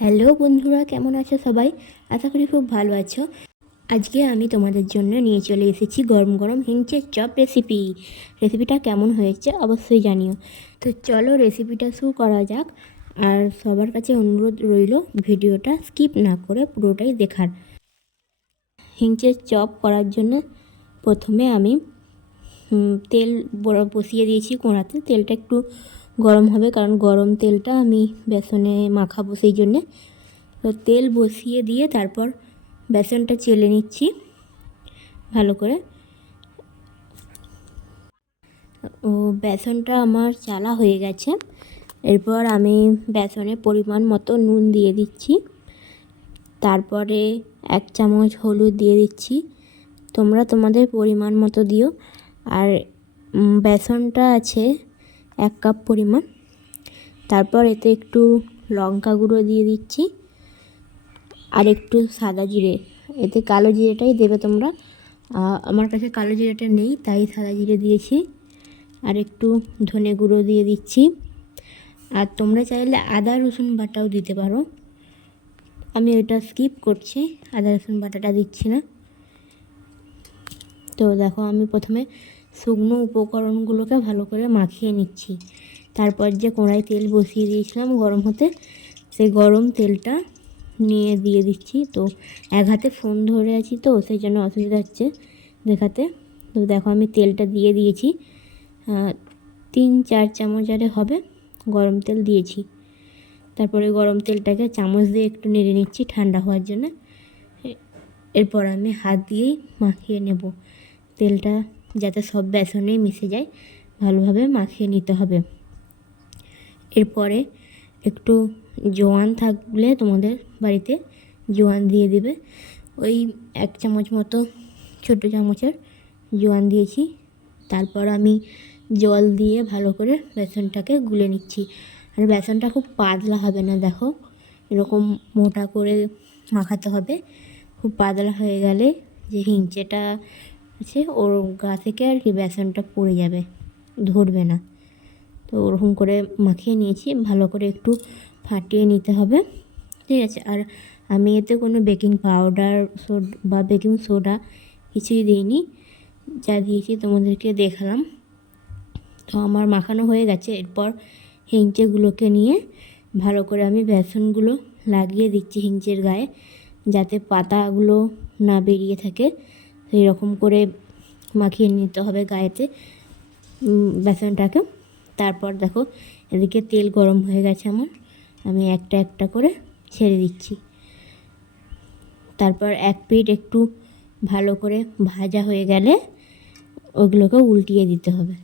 Hello বন্ধুরা, কেমন আছো সবাই? আশা করি খুব ভালো আছো। আজকে আমি তোমাদের জন্য নিয়ে চলে এসেছি গরম গরম হিংচের চপ রেসিপিটা কেমন হয়েছে অবশ্যই জানিও। তো চলো রেসিপিটা শুরু করা যাক। আর সবার কাছে অনুরোধ রইল ভিডিওটা স্কিপ না করে পুরোটাই দেখার। হিংচের চপ করার জন্য প্রথমে আমি তেল বসিয়ে দিয়েছি কড়াতে। তেলটা একটু গরম হবে, কারণ গরম তেলটা আমি বেসনে মাখাবো, সেই জন্যে। তো তেল বসিয়ে দিয়ে তারপর বেসনটা চেলে নিচ্ছি ভালো করে। বেসনটা আমার চালা হয়ে গেছে। এরপর আমি বেসনের পরিমাণ মতো নুন দিয়ে দিচ্ছি, তারপরে 1 চামচ হলুদ দিয়ে দিচ্ছি। তোমরা তোমাদের পরিমাণ মতো দিও। আর বেসনটা আছে 1 কাপ পরিমাণ। তারপর এতে একটু লঙ্কা গুঁড়ো দিয়ে দিচ্ছি আর একটু সাদা জিরে। এতে কালো জিরেটাই দেবে তোমরা। আমার কাছে কালো জিরেটা নেই, তাই সাদা জিরে দিয়েছি। আর একটু ধনে গুঁড়ো দিয়ে দিচ্ছি। আর তোমরা চাইলে আদা রসুন বাটাও দিতে পারো, আমি এটা স্কিপ করছি, আদা রসুন বাটাটা দিচ্ছি না। তো দেখো, আমি প্রথমে শুকনো উপকরণগুলোকে ভালো করে মাখিয়ে নিচ্ছি। তারপর যে কড়াই তেল বসিয়ে দিয়েছিলাম গরম হতে, সেই গরম তেলটা নিয়ে দিয়ে দিচ্ছি। তো এক হাতে ফোন ধরে আছি, তো সেই জন্য অসুবিধা হচ্ছে দেখাতে। তো দেখো, আমি তেলটা দিয়ে দিয়েছি। 3-4 চামচ আরে হবে গরম তেল দিয়েছি। তারপরে গরম তেলটাকে চামচ দিয়ে একটু নেড়ে নিচ্ছি ঠান্ডা হওয়ার জন্য। এরপর আমি হাত দিয়েই মাখিয়ে নেব তেলটা, যাতে সব বেসনে মিশে যায়, ভালোভাবে মাখিয়ে নিতে হবে। এরপরে একটু জোয়ান থাকলে তোমাদের বাড়িতে জোয়ান দিয়ে দেবে। ওই 1 চামচ মতো ছোটো চামচের জোয়ান দিয়েছি। তারপর আমি জল দিয়ে ভালো করে বেসনটাকে গুলে নিচ্ছি। আর বেসনটা খুব পাতলা হবে না, দেখো এরকম মোটা করে মাখাতে হবে। খুব পাতলা হয়ে গেলে যে হিংচেটা আছে ওর গা থেকে আর কি বেসনটা পড়ে যাবে, ধরবে না। তো ওরকম করে মাখিয়ে নিয়েছি, ভালো করে একটু ফাটিয়ে নিতে হবে, ঠিক আছে। আর আমি এতে কোনো বেকিং পাউডার বা বেকিং সোডা কিছুই দিইনি, যা দিয়েছি তোমাদেরকে দেখালাম। তো আমার মাখানো হয়ে গেছে। এরপর হিংচেগুলোকে নিয়ে ভালো করে আমি বেসনগুলো লাগিয়ে দিচ্ছি হিংচের গায়ে, যাতে পাতাগুলো না বেরিয়ে থাকে। সেই রকম করে মাখিয়ে নিতে হবে গায়েতে বেসনটাকে। তারপর দেখো, এদিকে তেল গরম হয়ে গেছে আমার, আমি একটা একটা করে ছেড়ে দিচ্ছি। তারপর এক পিঠ একটু ভালো করে ভাজা হয়ে গেলে ওগুলোকে উল্টিয়ে দিতে হবে।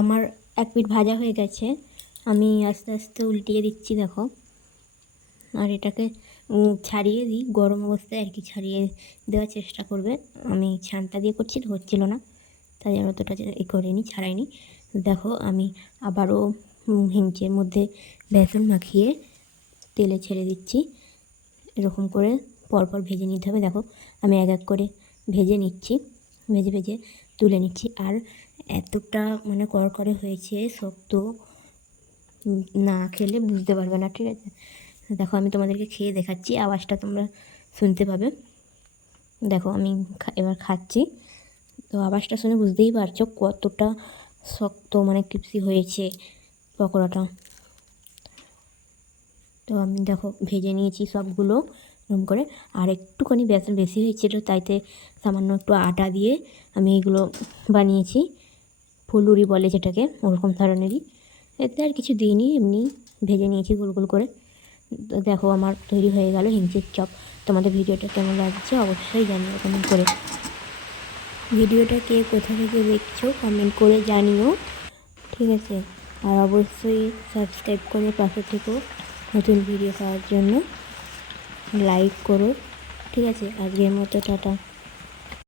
আমার এক পিঠ ভাজা হয়ে গেছে, আমি আস্তে আস্তে উল্টিয়ে দিচ্ছি, দেখো। আর এটাকে ছাড়িয়ে দিই গরম অবস্থায় আর কি, ছাড়িয়ে দেওয়ার চেষ্টা করবে। আমি ছানটা দিয়ে করছি, হচ্ছিল না, তাই আর অতটা করিনি, ছাড়াইনি। দেখো, আমি আবারও হিংচের মধ্যে বেসন মাখিয়ে তেলে ছেড়ে দিচ্ছি। এরকম করে পরপর ভেজে নিতে হবে। দেখো, আমি এক এক করে ভেজে নিচ্ছি, ভেজে ভেজে তুলে নিচ্ছি। আর এতটা মানে করকরে হয়েছে, শক্ত না খেলে বুঝতে পারবে না, ঠিক আছে। দেখো, আমি তোমাদেরকে খেয়ে দেখাচ্ছি, আওয়াজটা তোমরা শুনতে পাবে। দেখো, আমি এবার খাচ্ছি, তো আওয়াজটা শুনে বুঝতেই পারছো কতটা শক্ত মানে ক্রিপসি হয়েছে পকোড়াটা। তো আমি দেখো ভেজে নিয়েছি সবগুলো এরকম করে। আর একটুখানি বেসন বেশি হয়েছিল, তাইতে সামান্য একটু আটা দিয়ে আমি এইগুলো বানিয়েছি, ফুলুরি বলে যেটাকে, ওরকম ধরনেরই। এতে আর কিছু দিইনি, এমনি ভেজে নিয়েছি গোল গোল করে। তো দেখো, আমার তৈরি হয়ে গেল হিংচের চপ। তোমাদের ভিডিওটা কেমন লাগছে অবশ্যই জানিও কমেন্ট করে। ভিডিওটা কে কোথা থেকে দেখছো কমেন্ট করে জানিও, ঠিক আছে। আর অবশ্যই সাবস্ক্রাইব করে পাশে থেকো নতুন ভিডিও পাওয়ার জন্য, লাইক করো, ঠিক আছে। আজকের মতো টাটা।